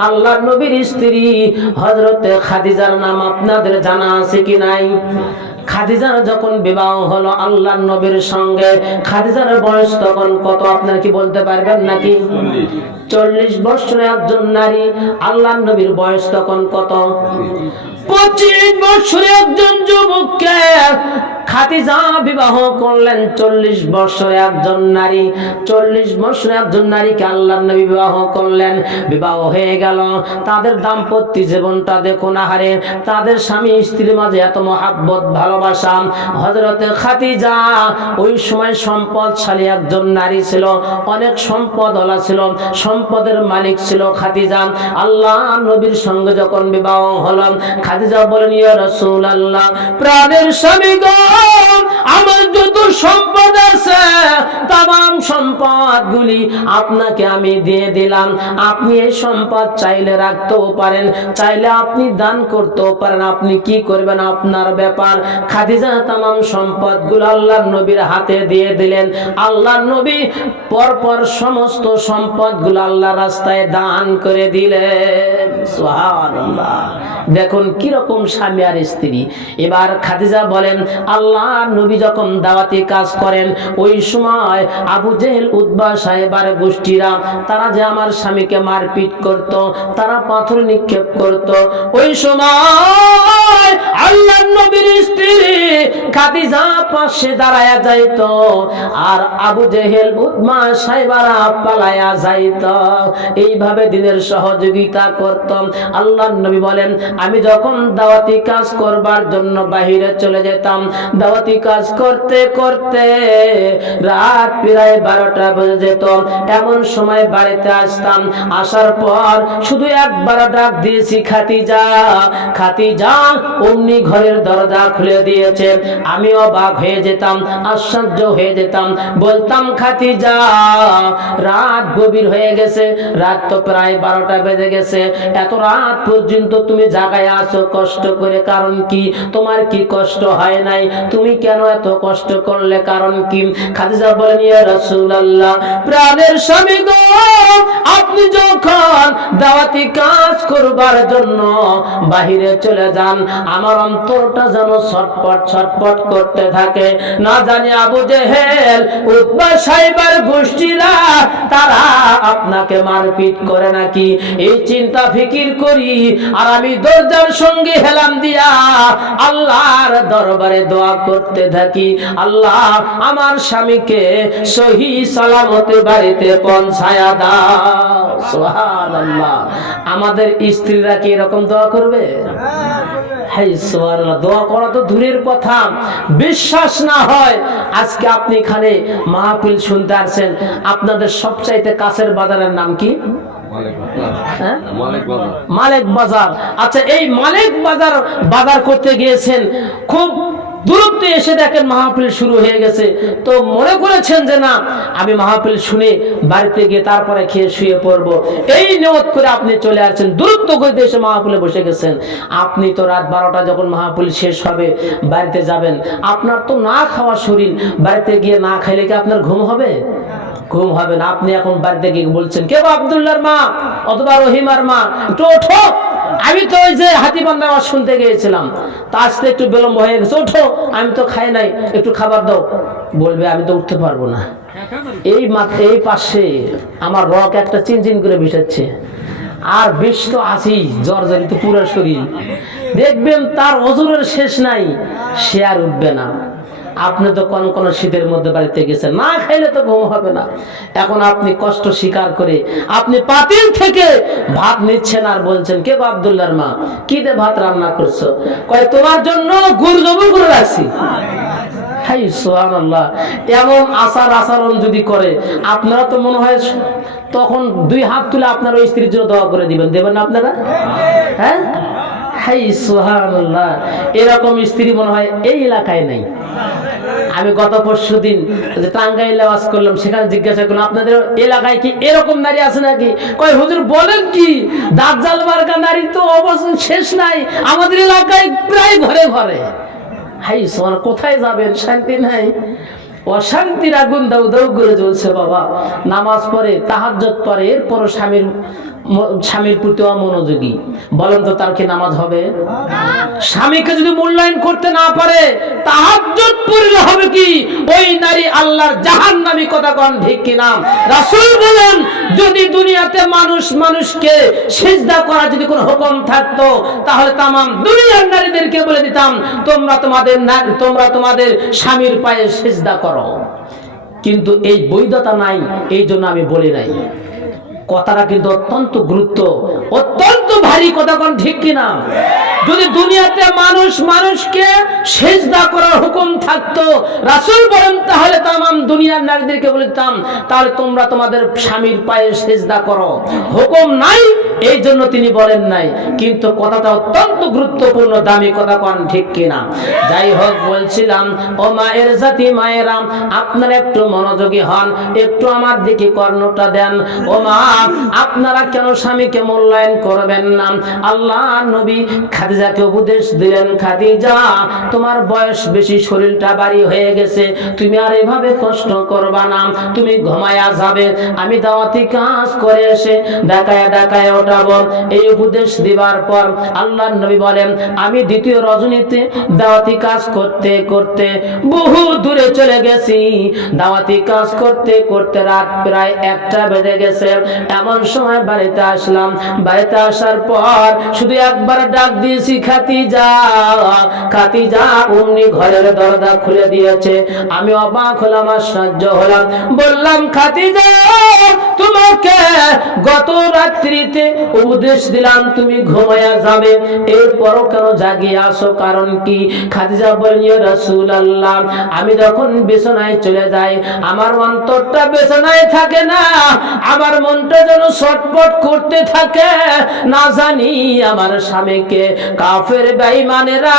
আল্লাহ নবীর স্ত্রী হজরতে খাদিজার নাম আপনাদের জানা আছে কি নাই? খাদিজার যখন বিবাহ হলো আল্লাহ নবীর সঙ্গে, খাদিজার বয়স তখন কত আপনার কি বলতে পারবেন নাকি? চল্লিশ বছরে একজন নারী আল্লাহ নবীর বয়স তখন কত? পঁচিশ বছরে একজন যুবককে খাদিজা বিবাহ করলেন চল্লিশ বছরে একজন নারী। চল্লিশ বছরে একজন নারীকে আল্লাহ নবী বিবাহ করলেন। বিবাহ হয়ে গেল। তাদের দাম্পত্য জীবনটা দেখুন আহারে। তাদের স্বামী স্ত্রীর মাঝে এত মহাব্বত, ভালোবাসা। হজরতে ওই সময় সম্পদশালী একজন নারী ছিল। অনেক সম্পদ ওলা ছিল। সম্পদের মালিক ছিল খাদিজা। আল্লাহ নবীর সঙ্গে যখন বিবাহ হলো খাদিজা বলেন, ইয়া রাসূলুল্লাহ, প্রাণের স্বামী গো আমার যত সম্পদ আছে তাম সম্পদ গুলি আপনাকে আমি দিয়ে দিলাম। আপনি এই সম্পদ চাইলে রাখতেও পারেন, চাইলে আপনি দান করতেও পারেন। আপনি কি করবেন? আপনার ব্যাপার। খাদিজা তাম সম্পদগুলো আল্লাহ নবীর হাতে দিয়ে দিলেন। আল্লাহ নবী পরপর সমস্ত সম্পদগুলো আল্লাহ রাস্তায় দান করে দিলেন। দেখুন কীরকম স্বামী আর স্ত্রী। এবার খাদিজা বলেন আল্লাহ নবী যখন দাওয়াতি কাজ করেন, ওই সময় আবু জেহেল উদ্বা সাহেবার গোষ্ঠীরা, তারা যে আমার স্বামীকে মারপিট করত, তারা পাথর নিক্ষেপ করত। ওই সময় আল্লাহ নবীর স্ত্রী খাদিজা পাশে দাঁড়ায়া যাইত আর আবু জেহেল সাহেবারা পালায়া যাইত। এইভাবে দিনের সহযোগিতা করতাম আল্লাহ নবী বলেন, আমি যখন দাওয়াতি কাজ করবার জন্য বাহিরে চলে যেতাম, দাওয়াতি কাজ করতে করতে রাত প্রায় বারোটা যেত এমন সময় বাড়িতে আসতাম। আসার পর শুধু একবার ডাক দিয়েছি অমনি ঘরের দরজা খুলে দিয়েছে আমি অবাক হয়ে যেতাম, আশ্চর্য হয়ে যেতাম। বলতাম রাত গভীর হয়ে গেছে। রাত তো প্রায় বারোটা বেজে গেছে। এত রাত পর্যন্ত তুমি জাগায় আছো, কষ্ট করে। কারণ কি? তোমার কি কষ্ট হয় নাই? তুমি কেন এত কষ্ট করলে? কারণ কি? খাদিজা বলেন, ইয়া প্রাণের স্বামী গো। আপনি যখন দাওয়াতি কাজ করবার জন্য বাহিরে চলে যান, আমার অন্তরটা যেন ছটপট ছটপট করতে থাকে। না জানি আবু জেহেল সাহেবের গোষ্ঠীরা তারা আপনাকে মারপিট করে নাকি? এই চিন্তা ফিকির করি আর আমি দরজার সঙ্গে হেলাম দিয়া আল্লাহর দরবারে দোয়া করতে থাকি। আল্লাহ আমার স্বামীকে সহি সালামতে বাড়িতে পৌঁছায়া। আমাদের স্ত্রীরা কি এরকম দোয়া করবে? দোয়া করা তো দূরের কথা। বিশ্বাস না হয়, আজকে আপনি এখানে মাহফিল শুনতে আসছেন। আপনাদের সবচাইতে কাছের বাজারের নাম কি? হ্যাঁ? মালিক বাজার। আচ্ছা এই মালিক বাজার বাজার করতে গিয়েছেন। খুব দূরত্ব এসে দেখেন মাহফিল শুরু হয়ে গেছে। তো মনে করেছেন যে না, আমি মাহফিল শুনে বাড়িতে গিয়ে তারপরে খেয়ে শুয়ে পড়ব। এই নিয়ত করে আপনি চলে আসছেন। দূরত্ব করতে এসে মাহফিলে বসে গেছেন। আপনি তো রাত বারোটা যখন মাহফিল শেষ হবে, বাড়িতে যাবেন। আপনার তো না খাওয়া শরীর। বাড়িতে গিয়ে না খাইলে কি আপনার ঘুম হবে? ঘুম হবে না। আপনি এখন বাড়িতে গিয়ে বলছেন কেউ আবদুল্লাহর মা? অথবা রহিমার মা? একটু ওঠো। আমি তো ওই যে হাতিবান্ধা আওয়াজ শুনতে গিয়েছিলাম। তা আসতে একটু বিলম্ব হয়ে গেছে। ওঠো, আমি তো খাই নাই, একটু খাবার দাও। বলবে, আমি তো উঠতে পারব না। এই এই পাশে আমার রক একটা চিনচিন করে বিষাচ্ছে আর বেশ তো আছেই, জ্বর জড়িত পুরো শরীর। দেখবেন তার ওজনের শেষ নাই, সে আর উঠবে না। আপনি তো কোন কোন শীতের মধ্যে বাড়িতে গেছেন, না খাইলে তো ঘুম হবে না। এখন আপনি কষ্ট স্বীকার করে আপনি পাতিল থেকে ভাত নিচ্ছেন আর বলছেন, কে গো আব্দুল্লাহর মা? কি দে ভাত রান্না করছ? কয়, তোমার জন্য গুড় জবর করে রাখছি। হাই এমন আচার আচরণ যদি করে, আপনারা তো মনে হয় তখন দুই হাত তুলে আপনার ওই স্ত্রীর জন্য দোয়া করে দিবেন। দেবেন আপনারা? হ্যাঁ? হাই এরকম স্ত্রী মনে হয় এই এলাকায় নাই। আমি গত পরশু দিন টাঙ্গাইলে ওয়াজ করলাম, সেখানে জিজ্ঞাসা করলাম, আপনাদের এলাকায় কি এরকম নারী আছে নাকি? কয়, হুজুর, বলেন কি? দাজ্জাল মার্কা নারী তো অবশ্য শেষ নাই। আমাদের এলাকায় প্রায় ঘরে ঘরে। হাই সোমান কোথায় যাবেন? শান্তি নাই। অশান্তির আগুন দাউ দাউ করে জ্বলছে বাবা। নামাজ পড়ে তাহাজ্জত পরে এরপর স্বামীর স্বামীর প্রতি অমনোযোগী। বলেন তো তার কি নামাজ হবে? স্বামীকে যদি মূল্যায়ন করতে না পারে, তাহাজ্জুদ হবে কি? ওই নারী আল্লাহর জাহান্নামী কথা কন ঠিক কি নাম রাসূল বলেন, যদি দুনিয়াতে মানুষ মানুষকে সিজদা করা যদি কোনো হুকুম থাকতো, তাহলে তামাম দুনিয়ার নারীদেরকে বলে দিতাম, তোমরা তোমাদের তোমরা তোমাদের স্বামীর পায়ে সিজদা করো। কিন্তু এই বৈধতা নাই, এই জন্য আমি বলি নাই। কথাটা কিন্তু অত্যন্ত গুরুত্ব ভারী কথা কোন ঠিক কিনা? যদি দুনিয়াতে মানুষ মানুষকে সেজদা করার হুকুম থাকতো, রাসূল বলেন, তাহলে তামাম দুনিয়ার নারীদেরকে বলতাম তাহলে তোমরা তোমাদের স্বামীর পায়ে সেজদা করো। হুকুম নাই এই জন্য তিনি বলেন নাই। কিন্তু কথাটা অত্যন্ত গুরুত্বপূর্ণ, দামি কথা কোন ঠিক কিনা? যাই হোক বলছিলাম ও মায়ের জাতি মায়েরাম, আপনারা একটু মনোযোগী হন, একটু আমার দিকে কর্ণটা দেন। ও মা আপনারা কেন স্বামীকে মূল্যায়ন করবেন না? আল্লাহ নবী খাদিজাকে উপদেশ দিলেন, খাদিজা, তোমার বয়স বেশি, শরীরটা বাড়ি হয়ে গেছে। তুমি আর এভাবে কষ্ট করবা না। তুমি ঘুমায়া যাবে। আমি দাওয়াতি কাজ করে এসে ডাকায় ডাকায় ওঠাবো। এই উপদেশ দিবার পর আল্লাহ নবী বলেন, আমি দ্বিতীয় রজনীতে দাওয়াতি কাজ করতে করতে বহু দূরে চলে গেছি। দাওয়াতি কাজ করতে করতে রাত প্রায় একটা বেজে গেছে। এমন সময় বাড়িতে আসলাম। বাড়িতে আসার পর শুধু একবার ডাক দিয়েছি খাতি যা খাতি যা অমনি ঘরের দরজা খুলে দিয়েছে। আমি অবাক হলাম, আশ্চর্য হলাম। বললাম খাতি যা তোমাকে গত রাত্রিতে উপদেশ দিলাম, তুমি ঘুমায়া যাবে। এরপরও কেন জাগিয়ে আসো? কারণ কি? খাদিজা বলিয়ে রসুল আল্লাহ আমি যখন বিছানায় চলে যাই, আমার অন্তরটা বিছানায় থাকে না। আমার মনটা যেন ছটপট করতে থাকে। না জানি আমার স্বামীকে কাফের বেঈমানেরা,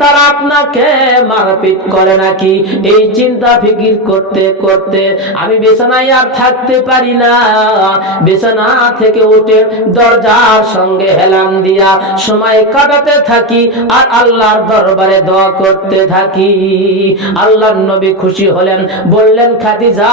তারা আপনাকে মারপিট করে নাকি? এই চিন্তা ফিকির করতে করতে আমি বিছানায় আর থাকতে পারি না। বিছানা থেকে উঠে দরজার সঙ্গে হেলান দিয়া সময় কাটাতে থাকি আর আল্লাহর দরবারে দোয়া করতে থাকি। আল্লাহর নবী খুশি হলেন, বললেন, খাদিজা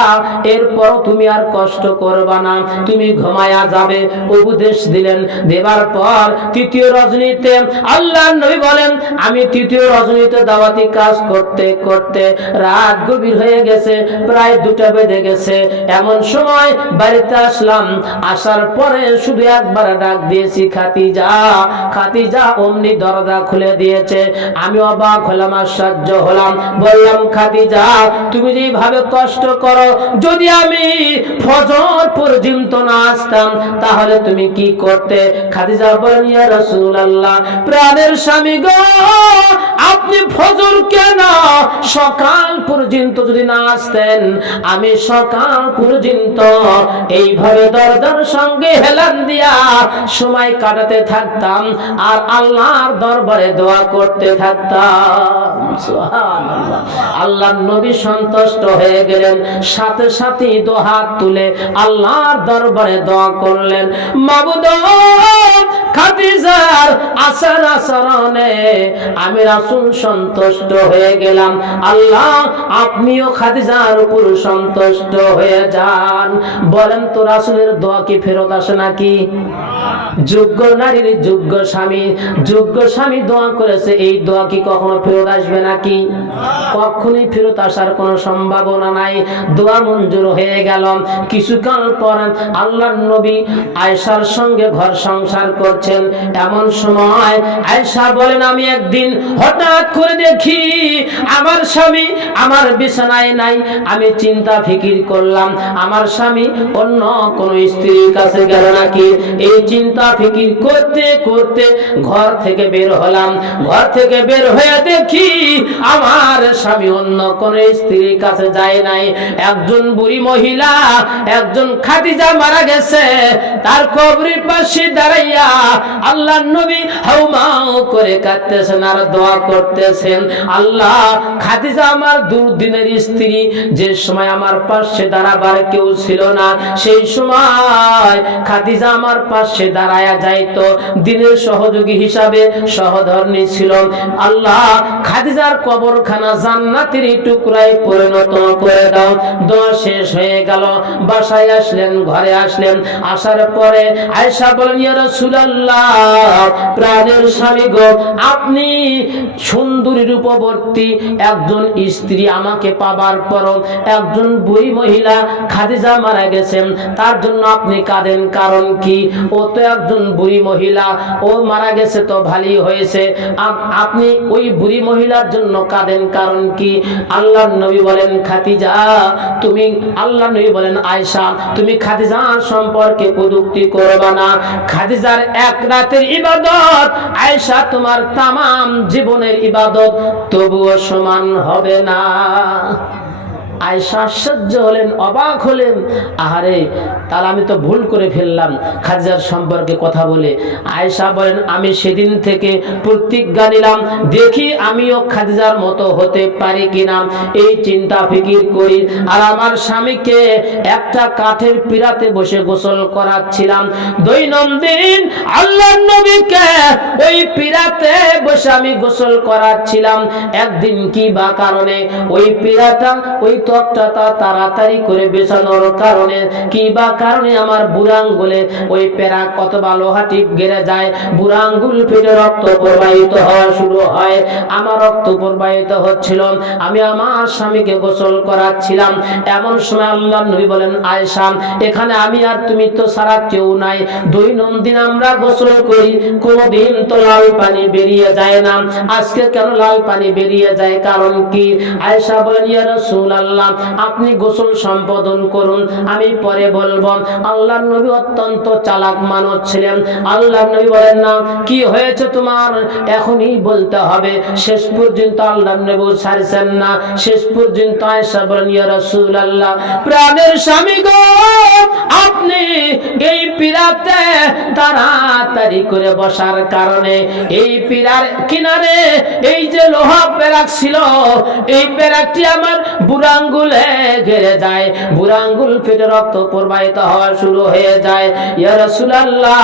এরপর তুমি আর কষ্ট করবা না। তুমি ঘুমায়া যাবে। উপদেশ দিলেন, দেবার পর তৃতীয় রজনীতে আল্লাহর নবী বলেন, আমি তৃতীয় রজনীতে দাওয়াতি কাজ করতে করতে রাত গভীর হয়ে গেছে, প্রায় দুটা বেজে গেছে। এমন সময় বাড়িতে আসলাম। আসার পরে শুধু একবার ডাক দিয়েছি, খাতিজা খাতিজা অমনি দরজা খুলে দিয়েছে। আমি অবাক হলাম, আশ্চর্য হলাম, বললাম খাতি যা তুমি যেভাবে কষ্ট করো, যদি আমি ফজর পর্যন্ত না আসতাম, তাহলে তুমি কি করতে? খাদিজা বলেন ইয়া রাসূলুল্লাহ। প্রাণের স্বামী গো, আপনি ফজর কেন? সকাল পর্যন্ত যদি না আসতেন, আমি সকাল পর্যন্ত এইভাবে দরজার সঙ্গে হেলান দিয়া সময় কাটাতে থাকতাম আর আল্লাহর দরবারে দোয়া করতে থাকতাম। আল্লাহর নবী সন্তুষ্ট হয়ে গেলেন, সাথে সাথে দু হাত তুলে আল্লাহর দরবারে দোয়া করলেন। মাবুদ খাদিজার আসার আমি রাসূল সন্তুষ্ট হয়ে গেলাম। আল্লাহ, আপনিও খাদিজার উপর সন্তুষ্ট হয়ে যান। বলেন তো রাসূলের দোয়া কি ফেরত আসে নাকি? যোগ্য নারীর যোগ্য স্বামী যোগ্য স্বামী দোয়া করেছে, এই দোয়া কি কখনো ফেরত আসবে নাকি? কখনই ফেরত আসার কোনো সম্ভাবনা নাই। দোয়া মঞ্জুর হয়ে গেল। কিছুকাল পর আল্লাহ নবী আয়সার সঙ্গে ঘর সংসার করছেন। এমন সময় আয়সা বলেন, আমি একদিন হঠাৎ করে দেখি আমার স্বামী আমার বিছানায় নাই। আমি চিন্তা ফিকির করলাম, আমার স্বামী অন্য কোন স্ত্রীর কাছে গেল নাকি? এই চিন্তা ফিকির করতে করতে ঘর থেকে বের হলাম। ঘর থেকে বের হয়ে দেখি আমার স্বামী অন্য কোন স্ত্রীর কাছে যায় নাই। একজন বুড়ি মহিলা, একজন খাদিজা মারা গেছে। তার কবরির পাশে দাঁড়াইয়া আল্লাহ নবী হাউমাউ করে কাঁদতেছেন আর দোয়া করতেছেন। আল্লাহ, খাদিজা আমার দুর্দিনের স্ত্রী, যে সময় আমার পাশে দাঁড়াবার কেউ ছিল না, সেই সময় খাদিজা আমার পাশে দাঁড়ায়া যাইতো। দিনের সহযোগী হিসাবে সহধর্মী ছিল। আল্লাহ, খাদিজার কবরখানা জান্নাতের টুকরায় পরিণত করে দাও। দোয়া শেষ হয়ে গেল। বাসায় আসলেন, ঘরে আসলেন। আসার পরে আয়সা বলেন প্রাণের স্বামী গো, আপনি সুন্দরী রূপবর্তী একজন স্ত্রী আমাকে পাবার পর একজন মহিলা খাদিজা মারা গেছেন, তার জন্য আপনি কাঁদেন, কারণ কি? ও তো একজন বুড়ি মহিলা, ও মারা গেছে তো হয়েছে। আপনি ওই বুড়ি মহিলার জন্য কাঁদেন, কারণ কি? আল্লাহ নবী বলেন, খাদিজা, তুমি আল্লাহ নবী বলেন আয়সা তুমি খাদিজা সম্পর্কে কটূক্তি করবা না। খাদিজার এক রাতের ইবাদত আয়সা তোমার তাম জীবনের ইবাদত তবুও সমান হবে না। আয়সা আশ্চর্য হলেন, অবাক হলেন। আহারে, তাহলে আমি তো ভুল করে ফেললাম। সম্পর্কে কথা বলে আয়সা বলেন, আমি সেদিন থেকে প্রতিজ্ঞা নিলাম, দেখি আমিও খাদিজার মতো হতে পারি কিনা। এই চিন্তা ফিকির করি, আর আমার স্বামীকে একটা কাঠের পিড়াতে বসে গোসল করাচ্ছিলাম। দৈনন্দিন আল্লাহ নবীকে ওই পিড়াতে বসে আমি গোসল করাচ্ছিলাম। একদিন কি বা কারণে ওই পিড়াটা, ওই তক্তাটা তাড়াতাড়ি করে বেছানোর কারণে, কি কারণে আমার বুড়াঙ্গুলে ওই পেরা অথবা লোহা টিপ গেড়ে যায়। বুড়াঙ্গুল ফেটে রক্ত প্রবাহিত হওয়া শুরু হয়। আমার রক্ত প্রবাহিত হচ্ছিল। আমি আমার স্বামীকে গোসল করাচ্ছিলাম। এমন সময় আল্লাহ নবী বলেন, আয়েশা, এখানে আমি আর তুমি তো সারা কেউ নাই। দৈনন্দিন আমরা গোসল করি। কোনদিন তো লাল পানি বেরিয়ে যায় না। আজকে কেন লাল পানি বেরিয়ে যায়? কারণ কি? আয়েশা বলেন, ইয়া রাসূলুল্লাহ আপনি গোসল সম্পাদন করুন, আমি পরে বলব। আল্লাহর নবী অত্যন্ত চালাক মানুষ ছিলেন। আল্লাহর নবী বলেন, না, কি হয়েছে তোমার? এখনই বলতে হবে। শেষ পর্যন্ত আল্লাহর নবী ছাড়ছেন না। শেষ পর্যন্ত আয়েশা বলেন, ইয়া রাসূলুল্লাহ, প্রাণের স্বামী গো আপনি এই পিরাতে তাড়াতাড়ি করে বসার কারণে এই পিরার কিনারে এই যে লোহা পেরাক ছিল, এই পেরাকটি আমার বুড়াঙ্গুলে ঘেরে যায়। বুড়াঙ্গুল ফেটে রক্ত প্রবাহিত হওয়া শুরু হয়ে যায়। ইয়া রাসূলুল্লাহ,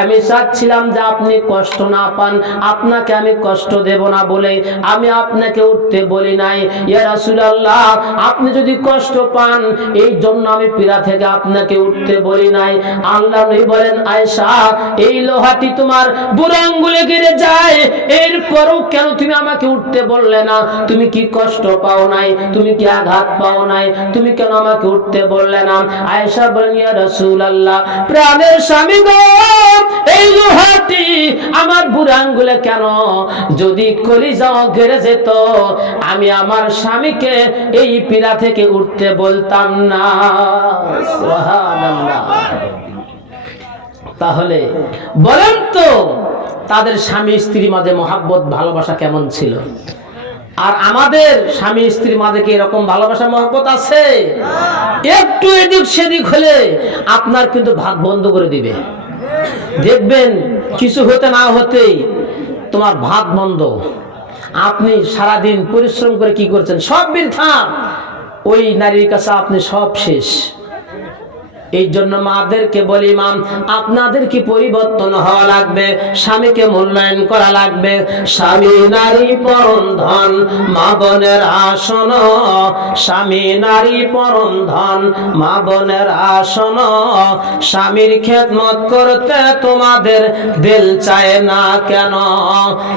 আমি চাচ্ছিলাম যে আপনি কষ্ট না পান, আপনাকে আমি কষ্ট দেব না বলে আমি আপনাকে উঠতে বলি নাই। ইয়া রাসূলুল্লাহ, আপনি যদি কষ্ট পান, এই জন্য আমি পীড়া থেকে আপনাকে উঠতে বলি নাই। আল্লাহ নবী বলেন, আয়েশা, এই লোহাটি তোমার বুড়ো আঙ্গুলে গিরে যায়। এরপরও কেন তুমি আমাকে উঠতে বললে না? তুমি কি কষ্ট পাও নাই? তুমি কি আঘাত পাও নাই? তুমি কেন আমাকে উঠতে বললে না? আয়েশা বলেন, ইয়া রাসূলুল্লাহ, প্রাণের স্বামী গো, এই লোহাটি আমার বুড়ো আঙ্গুলে কেন? যদি কলিজাও ঘেরে যেত, আমি আমার স্বামীকে এই পীড়া থেকে উঠতে বলতাম না। তাহলে বলেন তো, তাদের স্বামী স্ত্রী মাঝে মহাব্বত, ভালোবাসা কেমন ছিল? আর আমাদের স্বামী স্ত্রীর মাঝে কি এরকম ভালোবাসা, মহব্বত আছে? একটু এদিক সেদিক হলে আপনার কিন্তু ভাত বন্ধ করে দিবে। দেখবেন, কিছু হতে না হতেই তোমার ভাত বন্ধ। আপনি সারাদিন পরিশ্রম করে কি করছেন? সব বৃথা ওই নারীর কাছে আপনি সব শেষ। এই জন্য মাদেরকে বলি মাম আপনাদের কি পরিবর্তন হওয়া লাগবে? স্বামীকে মূল্যায়ন করা লাগবে? স্বামী নারী পরম ধন মা বোনের আসন। স্বামী নারী পরম ধন মা বোনের আসন। স্বামীর খেদমত করতে তোমাদের দিল চায় না কেন?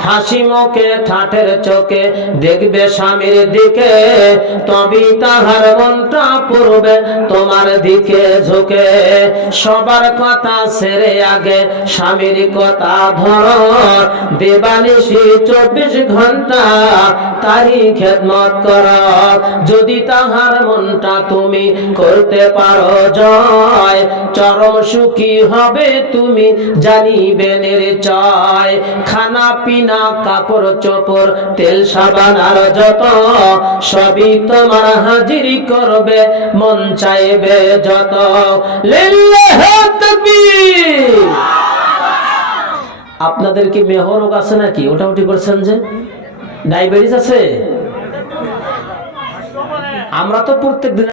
হাসি মুখে, ঠাটের চোখে দেখবে স্বামীর দিকে। তবে তাহার মনটা পড়বে তোমার দিকে ঝুঁকে সবার কথা ছেড়ে আগে, স্বামীর কথা ধরো। দেবানিশি চব্বিশ ঘণ্টা তারই খেদমত কর। যদি তাহার মনটা তুমি করতে পারো জয় চরম সুখী হবে তুমি জানিবে চয়। খানা পিনা, কাপড় চোপড়, তেল সাবান আর যত, সবই তোমার হাজিরি করবে, মন চাইবে যত। আপনাদের কি মেহ রোগ আছে নাকি? ওটা উঠি করছেন যে? ডায়াবেটিস আছে? আমরা তো প্রত্যেক দিন